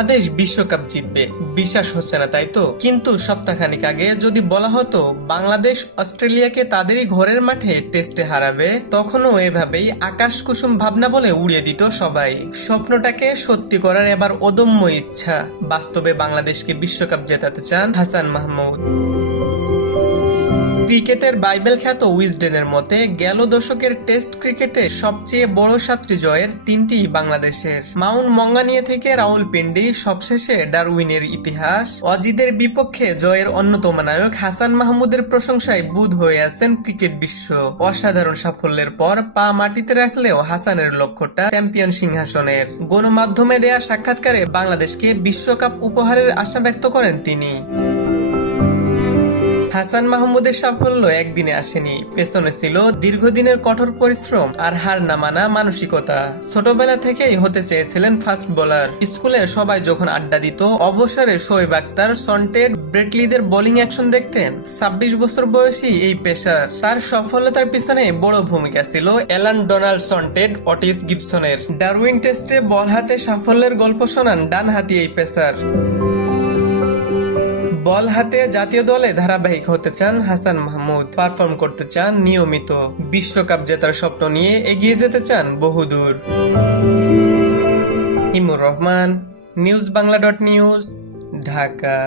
বাংলাদেশ বিশ্বকাপ জিতবে, বিশ্বাস হচ্ছে না তাই তো? কিন্তু সপ্তাহখানেক আগে যদি বলা হতো বাংলাদেশ অস্ট্রেলিয়াকে তাদেরই ঘরের মাঠে টেস্টে হারাবে, তখনও এভাবেই আকাশ কুসুম ভাবনা বলে উড়িয়ে দিত সবাই। স্বপ্নটাকে সত্যি করার এবার অদম্য ইচ্ছা। বাস্তবে বাংলাদেশকে বিশ্বকাপ জেতাতে চান হাসান মাহমুদ। ক্রিকেটের বাইবেল খ্যাত উইজডেনের মতে গেল দশকের টেস্ট ক্রিকেটে সবচেয়ে বড় 7টি জয়ের 3টি বাংলাদেশের। মাউন্ট মঙ্গানিয়া থেকে রাওয়ালপিন্ডি, সবশেষে ডারউইনের ইতিহাস। অজিদের বিপক্ষে জয়ের অন্যতম নায়ক হাসান মাহমুদের প্রশংসায় বুঁদ হয়ে আছেন ক্রিকেট বিশ্ব। অসাধারণ সাফল্যের পর পা মাটিতে রাখলেও হাসানের লক্ষ্যটা চ্যাম্পিয়ন সিংহাসনের। গণমাধ্যমে দেয়া সাক্ষাৎকারে বাংলাদেশকে বিশ্বকাপ উপহারের আশা ব্যক্ত করেন তিনি। হাসান মাহমুদের সাফল্য একদিনে আসেনি, পেছনে ছিল দীর্ঘদিনের কঠোর পরিশ্রম আর হার না মানা মানসিকতা। ছোটবেলা থেকেই হতে চেয়েছিলেন ফাস্ট বোলার। স্কুলে সবাই যখন আড্ডা দিত, অবসরে শোয়েব আক্তার, সন্টেড, ব্রেটলিদের বোলিং অ্যাকশন দেখতেন। 26 বছর বয়সী এই পেসার, তার সফলতার পিছনে বড় ভূমিকা ছিল অ্যালান ডোনাল্ড সন্টেড, অটিস গিবসনের। ডারউইন টেস্টে বল হাতে সাফল্যের গল্প শোনান ডানহাতি এই পেসার। বল হাতে জাতীয় দলে ধারাবাহিক হতে চান হাসান মাহমুদ, পারফর্ম করতে চান নিয়মিত, বিশ্বকাপ জেতার স্বপ্ন নিয়ে এগিয়ে যেতে চান বহুদূর। ইমুর রহমান, নিউজ বাংলা .নিউজ, ঢাকা।